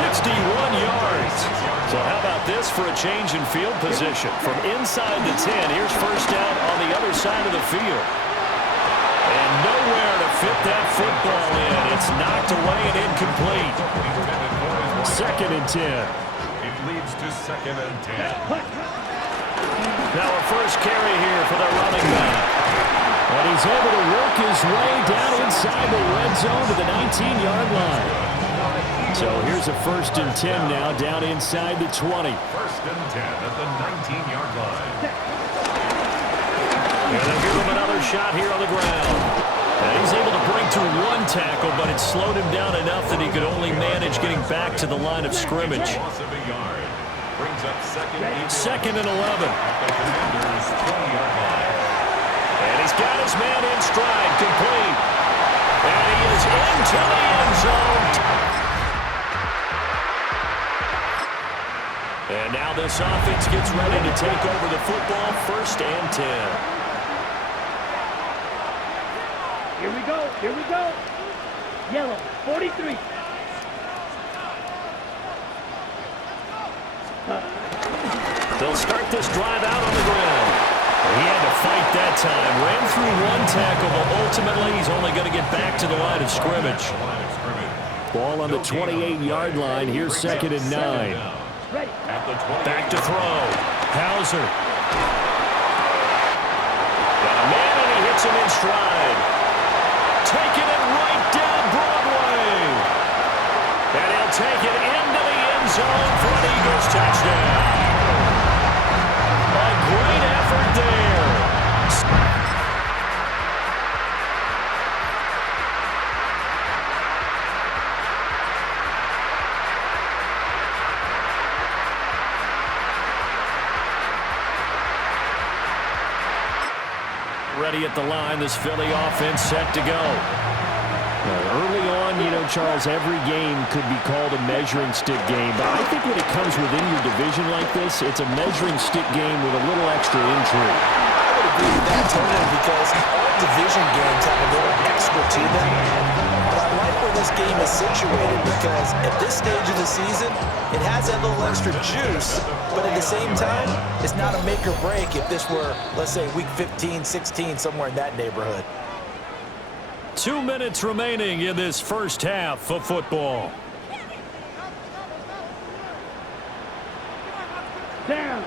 61 yards. So how about this for a change in field position? From inside the 10, here's first down on the other side of the field. And nowhere to fit that football in. It's knocked away and incomplete. 2nd and 10. It leads to 2nd and 10. Now a first carry here for the running back. And he's able to work his way down inside the red zone to the 19-yard line. So here's a 1st and 10 now down inside the 20. 1st and 10 at the 19-yard line. And they give him another shot here on the ground. And he's able to break to one tackle, but it slowed him down enough that he could only manage getting back to the line of scrimmage. Loss of a yard. Brings up 2nd and 11. At the Commanders' 20-yard line. And he's got his man in stride, complete. And he is into the end zone. And now this offense gets ready to take over the football. 1st and 10. Here we go. Here we go. Yellow, 43. They'll start this drive out on the ground. He had to fight that time. Ran through one tackle, but ultimately he's only going to get back to the line of scrimmage. Ball on the 28-yard line. Here's 2nd and 9. Back to throw. Hauser. Got a man, and he hits him in stride. Taking it right down Broadway. And he'll take it into the end zone for an Eagles touchdown. A great effort there. Ready at the line, this Philly offense set to go. Early on, Charles, every game could be called a measuring stick game, but I think when it comes within your division like this, it's a measuring stick game with a little extra intrigue. I would agree with that totally because all division games have a little extra to them. But I like where this game is situated because at this stage of the season, it has that little extra juice, but at the same time, it's not a make or break if this were, let's say, week 15, 16, somewhere in that neighborhood. 2 minutes remaining in this first half of football. Down.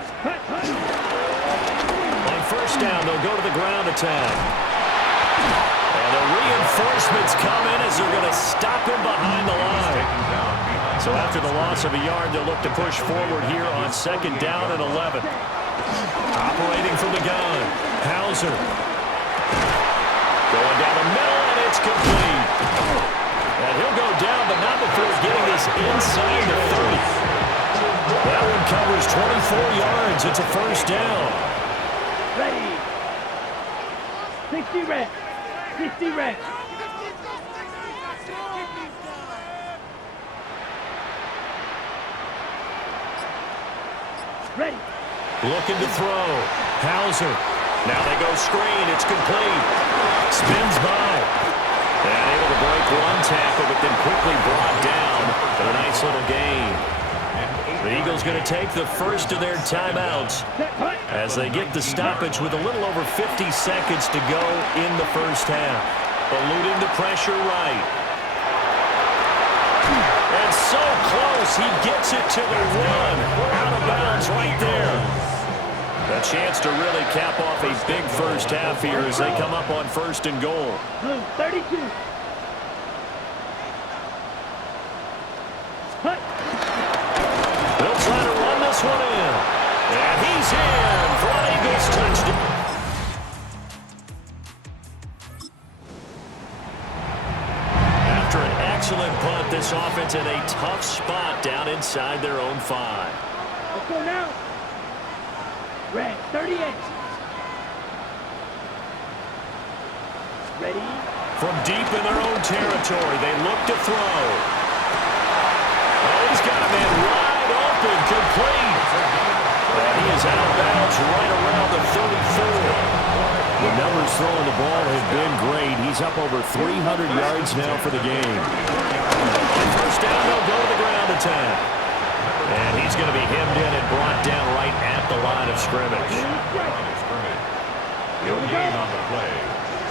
On first down, they'll go to the ground attack. And the reinforcements come in as they're going to stop him behind the line. So after the loss of a yard, they'll look to push forward here on 2nd down and 11. Operating from the gun, Hauser. Going down the middle, and it's complete. And he'll go down, but not before getting this inside the 30. That one covers 24 yards. It's a 1st down. Ready. 60 reps. 60 reps. Ready. Looking to throw. Hauser. Now they go screen. It's complete. Spins by. And able to break one tackle, but then quickly brought down for a nice little gain. The Eagles going to take the first of their timeouts as they get the stoppage with a little over 50 seconds to go in the first half. Eluding the pressure right. And so close, he gets it to the 1. Out of bounds right there. A chance to really cap off a big first half here as they come up on 1st and goal. Blue, 32. They'll try to run this one in. And he's in for an Eagles touchdown. After an excellent punt, this offense in a tough spot down inside their own 5. Let's go now. Red, 38. Ready. From deep in their own territory, they look to throw. Oh, he's got a man wide open, complete. And he is out of bounds right around the 34. The numbers throwing the ball have been great. He's up over 300 yards now for the game. First down, they'll go to the ground attack. And he's going to be hemmed in and brought down right at the line of scrimmage. No gain on the play.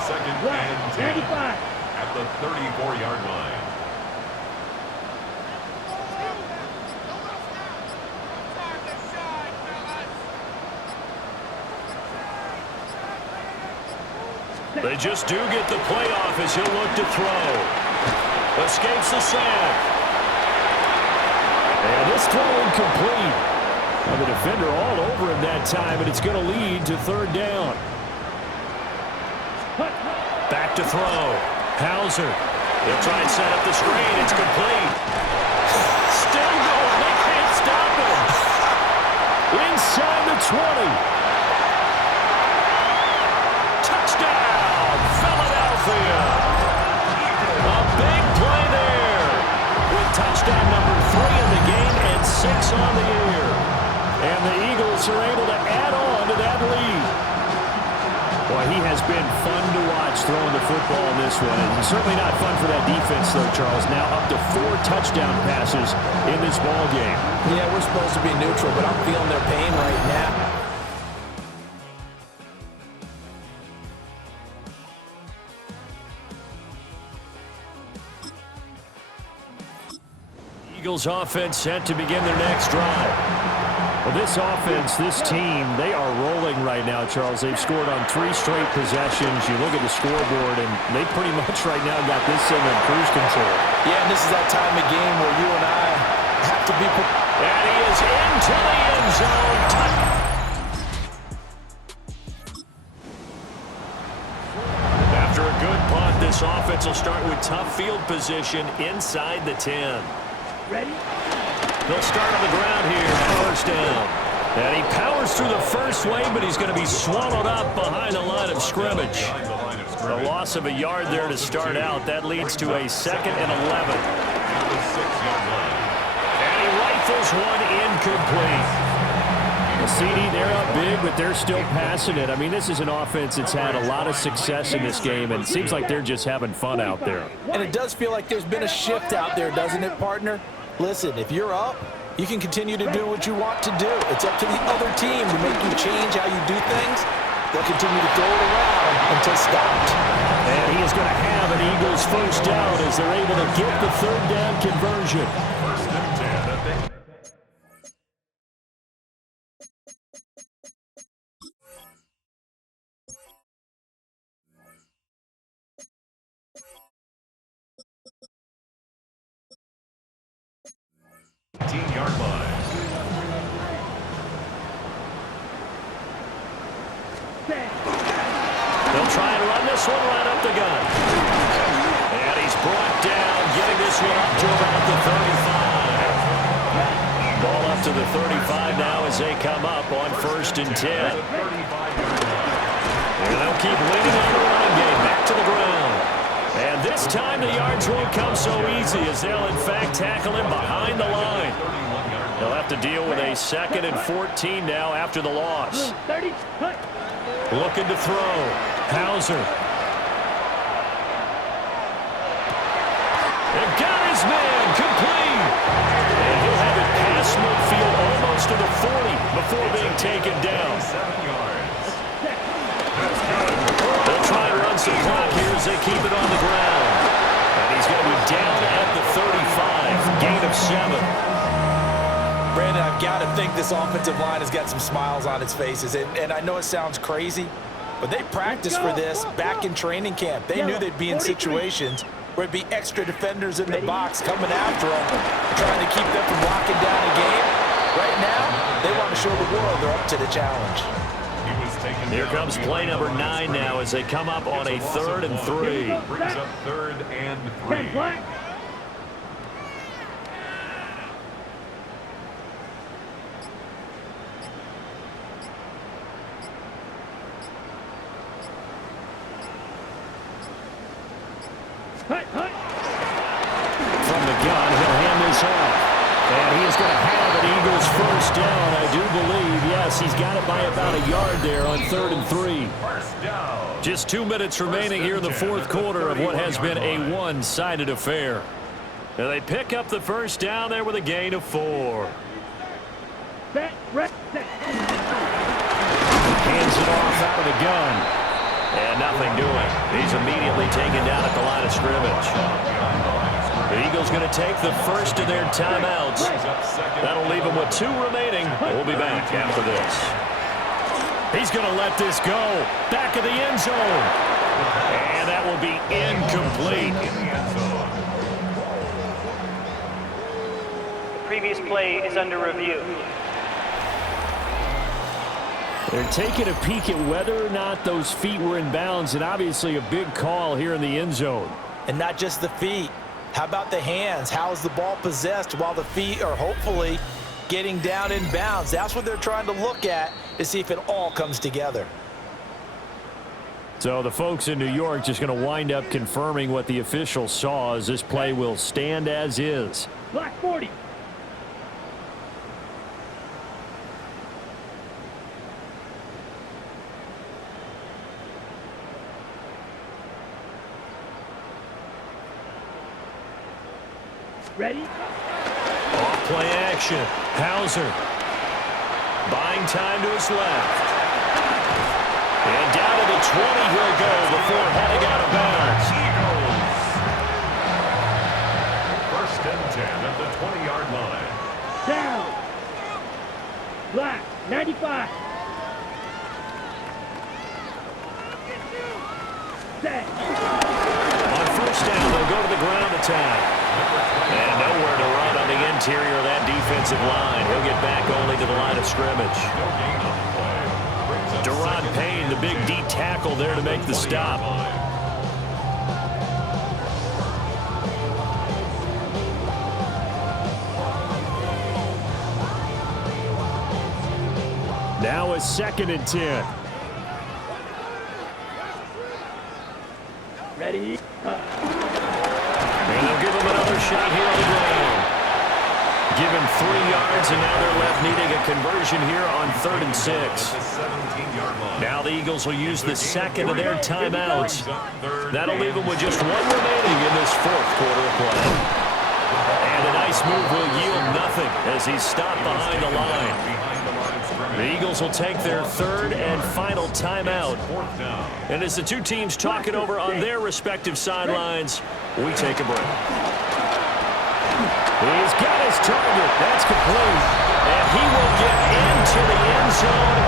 Second and 10 at the 34-yard line. They just do get the play off as he'll look to throw. Escapes the sack. And this throw incomplete. Well, the defender all over him that time, and it's going to lead to third down. Back to throw. Hauser. He'll try and set up the screen. It's complete. Still going. They can't stop him. Inside the 20. Touchdown, Philadelphia. A big play there. With touchdown number 3 in the game and 6 on the year. And the Eagles are able to add on to that lead. Boy, he has been fun to watch throwing the football in this one. And certainly not fun for that defense, though, Charles. Now up to 4 touchdown passes in this ball game. Yeah, we're supposed to be neutral, but I'm feeling their pain right now. Eagles offense set to begin their next drive. Well, this offense, this team, they are rolling right now, Charles. They've scored on 3 straight possessions. You look at the scoreboard, and they pretty much right now got this thing in cruise control. Yeah, and this is that time of game where you and I have to be... And he is into the end zone. After a good punt, this offense will start with tough field position inside the 10. Ready? They'll start on the ground here, first down. And he powers through the first wave, but he's going to be swallowed up behind the line of scrimmage. A loss of a yard there to start out. That leads to a 2nd and 11. And he rifles one incomplete. The CD, they're up big, but they're still passing it. I mean, this is an offense that's had a lot of success in this game, and it seems like they're just having fun out there. And it does feel like there's been a shift out there, doesn't it, partner? Listen, if you're up, you can continue to do what you want to do. It's up to the other team to make you change how you do things. They'll continue to throw it around until stopped. And he is going to have an Eagles first down as they're able to get the third down conversion. First and 10 at the... yard line. They'll try and run this one right up the gut. And he's brought down, getting this one up to about the 35. Ball up to the 35 now as they come up on 1st and 10. And they'll keep leaning on the running game. Back to the ground. And this time the yards won't come so easy as they'll in fact tackle him behind the line. They'll have to deal with a 2nd and 14 now after the loss. 30, cut. Looking to throw. Hauser. And got his man complete. And he'll have it past midfield almost to the 40 before being taken down. 7 yards. They'll try and run some clock here as they keep it on the ground. And he's going to be down at the 35. Gain of 7. Brandon, I've got to think this offensive line has got some smiles on its faces. And I know it sounds crazy, but they practiced for this back in training camp. They knew they'd be in situations where it'd be extra defenders in the box coming after them, trying to keep them from locking down a game. Right now, they want to show the world they're up to the challenge. Here comes play number 9 now as they come up on a 3rd and 3. Brings up 3rd and 3. From the gun, he'll hand this off. And he is going to have an Eagles first down, I do believe. Yes, he's got it by about a yard there on 3rd and 3. First down. Just 2 minutes remaining here in the fourth quarter of what has been a one-sided affair. And they pick up the first down there with a gain of 4. Set, rest, set. Hands it off out of the gun. And nothing doing. He's immediately taken down at the line of scrimmage. The Eagles going to take the first of their timeouts. That'll leave them with 2 remaining. We'll be back after this. He's going to let this go. Back of the end zone. And that will be incomplete. The previous play is under review. They're taking a peek at whether or not those feet were in bounds, and obviously a big call here in the end zone. And not just the feet. How about the hands? How is the ball possessed while the feet are hopefully getting down in bounds? That's what they're trying to look at to see if it all comes together. So the folks in New York just going to wind up confirming what the officials saw, as this play will stand as is. Black 40. Ready? Off play action. Hauser. Buying time to his left. And down to the 20 he'll go before heading out of bounds. First and 10 at the 20-yard line. Down. Black 95. Set. On first down, they'll go to the ground attack. And nowhere to run on the interior of that defensive line. He'll get back only to the line of scrimmage. Deron Payne, the big D tackle there to make the stop. Now a 2nd and 10. Ready? And they'll give him another shot here on the ground. Give him 3 yards, and now they're left needing a conversion here on 3rd and 6. Now the Eagles will use the second of their timeouts. That'll leave them with just 1 remaining in this fourth quarter of play. And a nice move will yield nothing as he's stopped behind the line. The Eagles will take their 3rd and final timeout. And as the 2 teams talk it over on their respective sidelines, we take a break. He's got his target. That's complete. And he will get into the end zone.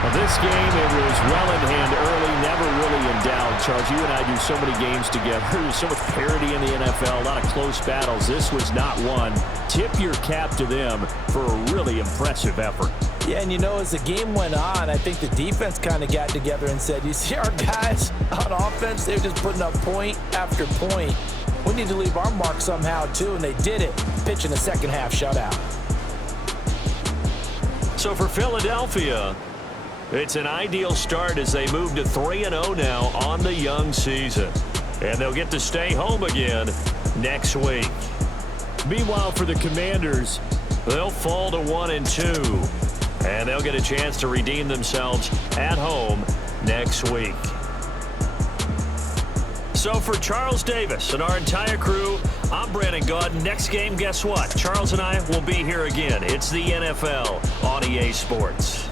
Well, this game, it was well in hand early, never really in doubt. Charles, you and I do so many games together. There's so much parity in the NFL, a lot of close battles. This was not one. Tip your cap to them for a really impressive effort. Yeah, and you know, as the game went on, I think the defense kind of got together and said, you see our guys on offense, they're just putting up point after point. We need to leave our mark somehow, too, and they did it, pitching a second-half shutout. So for Philadelphia, it's an ideal start as they move to 3-0 now on the young season. And they'll get to stay home again next week. Meanwhile, for the Commanders, they'll fall to 1-2. And they'll get a chance to redeem themselves at home next week. So for Charles Davis and our entire crew, I'm Brandon Gaudin. Next game, guess what? Charles and I will be here again. It's the NFL on EA Sports.